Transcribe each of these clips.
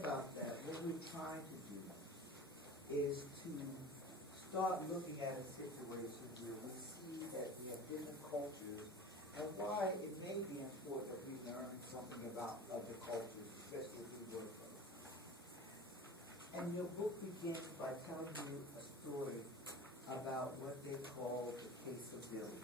about that, what we're trying to do is to start looking at a situation where we see that we have different cultures and why it may be important that we learn something about other cultures, especially if we work from it. And your book begins by telling you a story about what they call the case of Billy.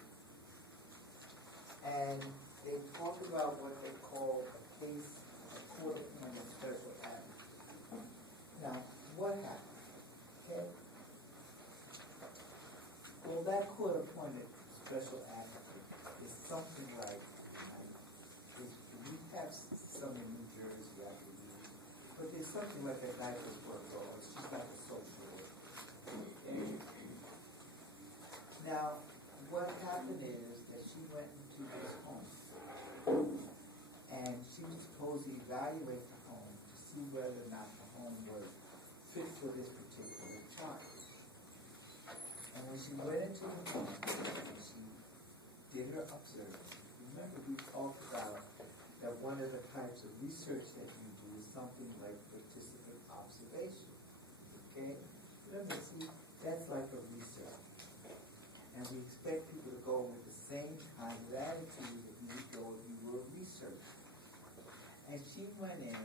And they talk about what they call a case, a court-appointed special advocate. Now, what happened? Okay. Well, that court-appointed special advocate is something like, we have some in New Jersey, I believe, but there's something like a diaper's work law. It's just like a social work. Okay. Now, what happened is that she went into this home, and she was supposed to evaluate the home to see whether or not the home was fit for this particular child. And when she went into the home, and she did her observation, remember we talked about that one of the types of research that you do is something like participant observation. Okay? Remember, see, that's like a research. And we expect people to go with the same kind of attitude that you would go if you were a researcher. And she went in,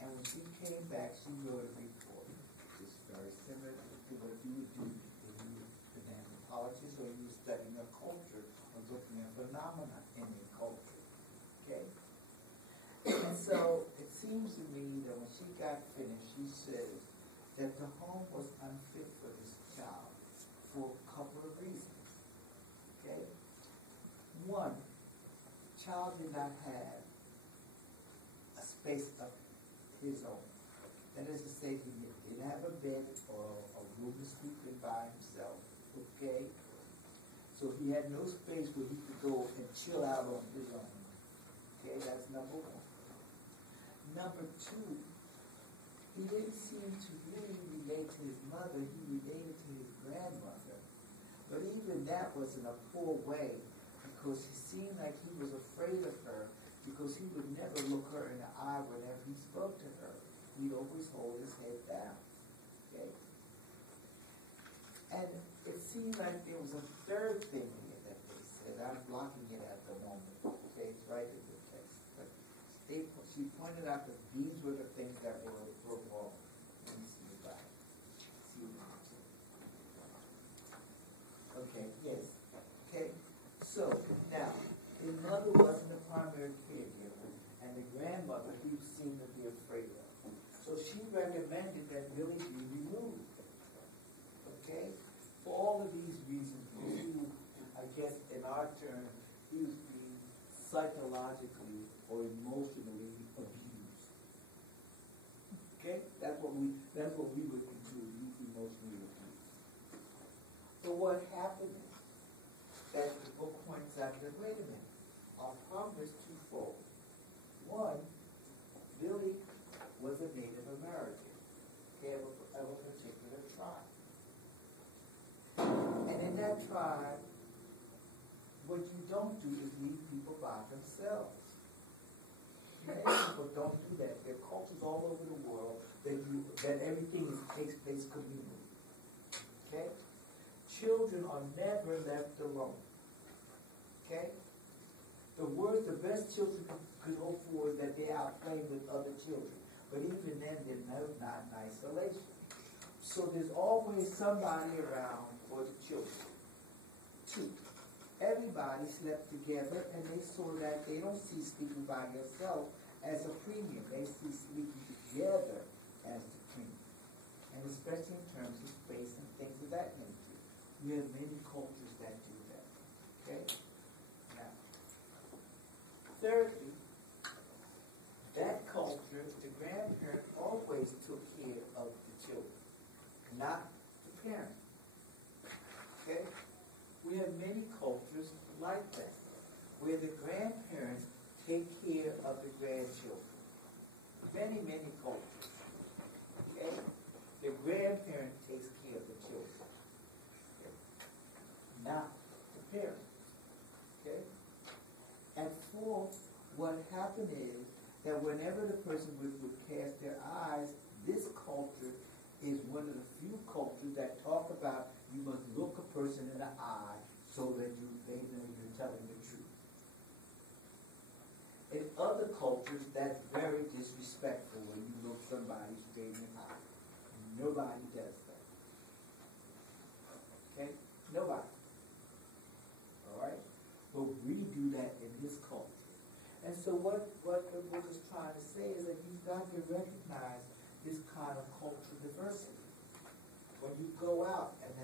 and when she came back, she wrote a report. It's very similar to what you would do if you were an anthropologist or you were studying a culture or looking at phenomena in a culture. Okay? And so it seems to me that when she got finished, she said that the home was unfit for this child for a couple of reasons. Okay? One, child did not have a space of his own. That is to say, he didn't have a bed or a room to sleep in by himself. Okay? So he had no space where he could go and chill out on his own. Okay, that's number one. Number two, he didn't seem to really relate to his mother. He related to his grandmother. But even that was in a poor way, because he seemed like he was afraid of her, because he would never look her in the eye whenever he spoke to her. He'd always hold his head down. Okay? And it seemed like there was a third thing here that they said. I'm blocking it at the moment. Okay, it's right in the text. But she pointed out that these were the things that were wrong. Let me see if I see what I'm saying. Okay, yes. Okay, so now, his mother wasn't the primary caregiver, and the grandmother he seemed to be afraid of. So she recommended that Billy be removed. Okay? For all of these reasons, I guess in our term, he was being psychologically or emotionally abused. Okay? That's what we would conclude, he's emotionally abused. So what happened is that the book points out that, wait a minute, our problem is twofold. One, Billy was a Native American, okay, of a particular tribe. And in that tribe, what you don't do is leave people by themselves. Many people don't do that. There are cultures all over the world that everything takes place communally. Okay? Children are never left alone. Okay? The best children could hope for is that they're out playing with other children. But even then, they're not in isolation. So there's always somebody around for the children. Two, everybody slept together, and they saw that they don't see sleeping by yourself as a premium. They see sleeping together as the premium. And especially in terms of space and things of that nature. We have many cultures that do that. Okay? Now, thirdly, that culture, the grandparent always took care of the children, not the parent. Okay? We have many cultures like that, where the grandparents take care of the grandchildren. Many, many cultures. Okay? The grandparent takes care of the children, okay? Not the parent. Okay? And fourth, what happened is that whenever the person would cast their eyes, this culture is one of the few cultures that talk about you must look a person in the eye so that they know you're telling the truth. In other cultures, that's very disrespectful when you look somebody straight in the eye. Nobody does that. Okay? Nobody. All right? But we do that in this culture. And so what the book is trying to say is that you've got to recognize this kind of cultural diversity. When you go out, and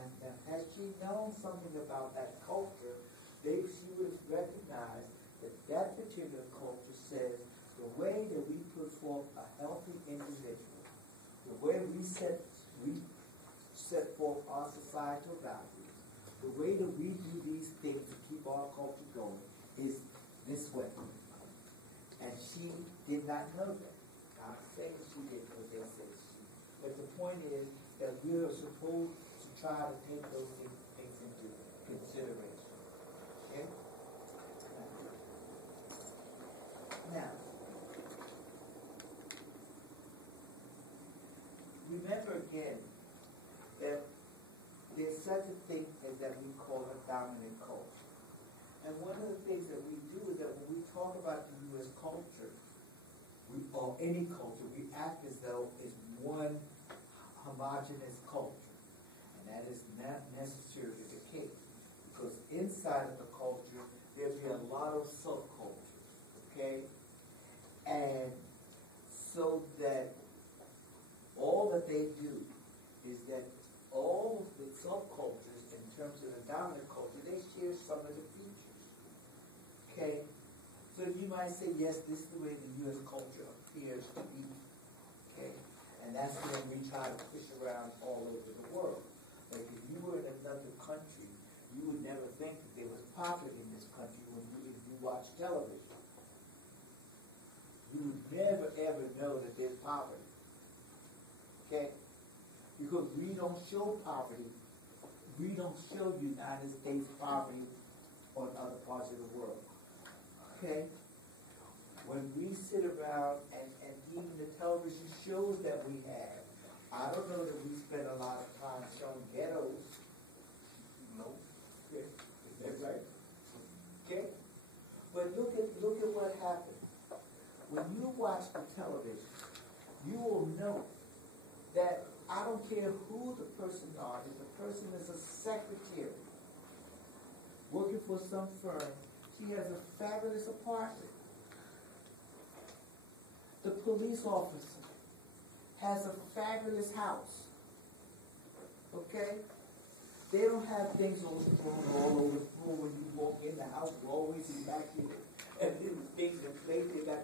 has she known something about that culture, she would have recognized that that particular culture says the way that we put forth a healthy individual, the way we set forth our societal values, the way that we do these things to keep our culture going is this way. And she did not know that. I'm saying she did because they said she. But the point is that we are supposed to try to take those things into consideration. Okay? Now, remember again that there's such a thing as that we call a dominant culture. And one of the things that we do is that when we talk about the U.S. culture, or any culture, we act as though it's one homogeneous culture. And that is not necessarily the case. Because inside of the culture, there'll be a lot of subcultures. Okay? And so that all that they do is that all of the subcultures, in terms of the dominant culture, they share some of the features. Okay? So you might say, yes, this is the way the U.S. culture appears to be. Okay? And that's when we try to push around all over the world. Like if you were in another country, you would never think that there was poverty in this country if you watch television. You would never ever know that there's poverty. Okay? Because we don't show poverty. We don't show United States poverty on other parts of the world. Okay? When we sit around and even the television shows that we have, I don't know that we spend a lot of time showing ghettos. No. Okay. Is that right? Okay? But look at what happens. When you watch the television, you will know that I don't care who the person are, if the person is a secretary working for some firm, she has a fabulous apartment. The police officer has a fabulous house. Okay? They don't have things all over the floor when you walk in the house. We're always immaculate. And things in place, they got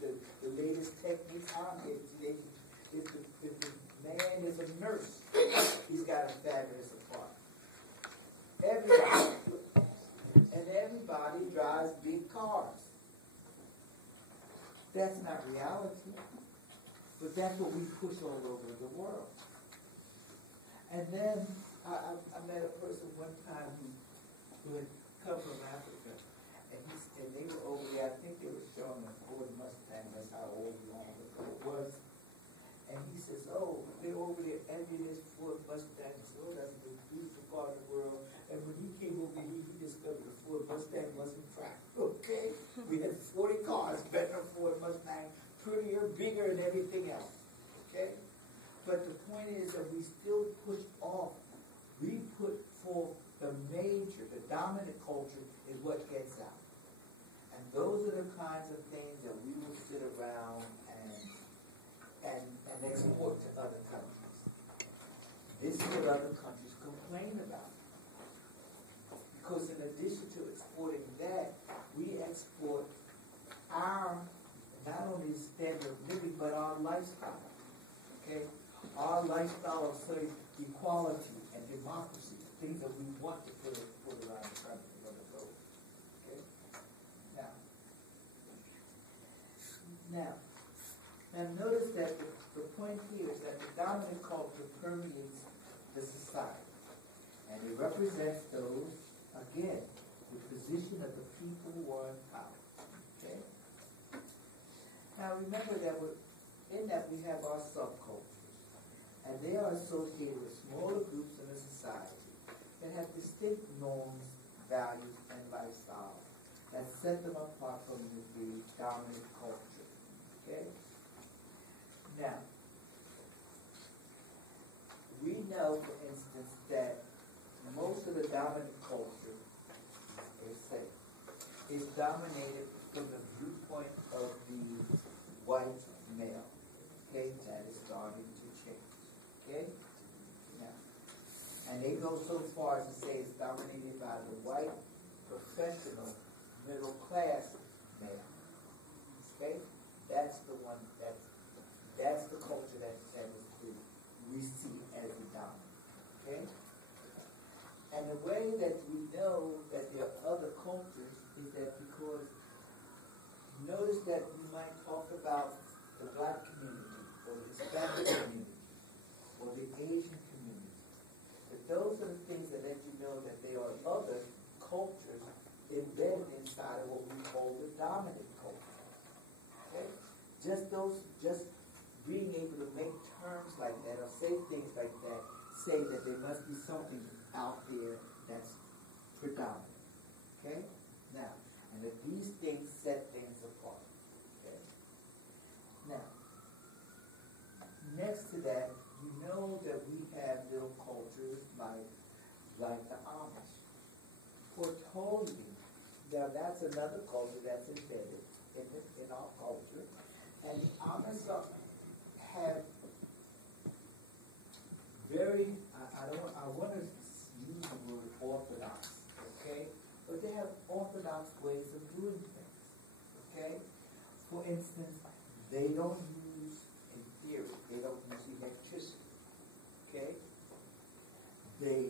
the latest techniques on it. If the man is a nurse, he's got a fabulous apartment. Everybody drives big cars. That's not reality, but that's what we push all over the world. And then I met a person one time who had come from Africa, and they were over there. I think they were showing a Ford Mustang. That's how old long ago it was. And he says, "Oh, they're over there envying this Ford Mustang. So that's the beautiful part of the world." And when he came over here, he discovered the Ford Mustang wasn't tracked. Okay, we had 40 cars, better Ford Mustang, prettier, bigger, and everything else. Okay, but the point is that we still push off. We put forth the dominant culture is what gets out, and those are the kinds of things that we will sit around and export to other countries. This is what other countries complain about. Because in addition to exporting that, we export our, not only standard of living, but our lifestyle. Okay? Our lifestyle of, say, equality and democracy, things that we want to put around the country on the globe. Okay? Now notice that the point here is that the dominant culture permeates the society. And it represents those, again, the position of the people who are in power. Okay? Now remember that in that we have our subcultures, and they are associated with smaller groups in a society that have distinct norms, values, and lifestyles that set them apart from the dominant culture. Okay? Now, we know, for instance, that most of the dominant culture, let's say, is dominated from the viewpoint of the white male. Okay? That is starting to change. Okay? Now, and they go so far as to say it's dominated by the white, professional, middle class male. Okay? That's the one that's the culture that we see as the dominant. Okay? And the way that we know that there are other cultures is that because notice that we might talk about the black community or the Hispanic community or the Asian community. But those are the things that let you know that there are other cultures embedded inside of what we call the dominant culture. Okay? Just being able to make terms like that or say things like that say that there must be something out there that's predominant. Okay? Now, and that these things set things apart. Okay? Now, next to that, you know that we have little cultures like the Amish. Portolian. Now that's another culture that's embedded in our culture. And the Amish have very, I want to use the word orthodox, okay? But they have orthodox ways of doing things, okay? For instance, they don't use, in theory, they don't use electricity, okay? They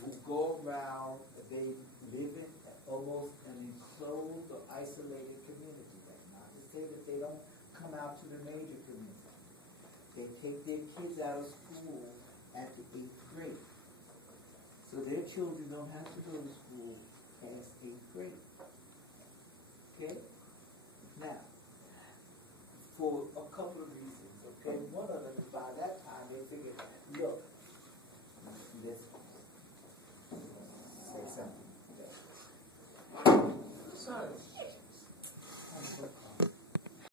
will go around, they live in almost an enclosed or isolated community right now. To say that they don't come out to the major community. They take their kids out of school at the 8th grade. So their children don't have to go to school past 8th grade. Okay? Now, for a couple of reasons, okay? One of them is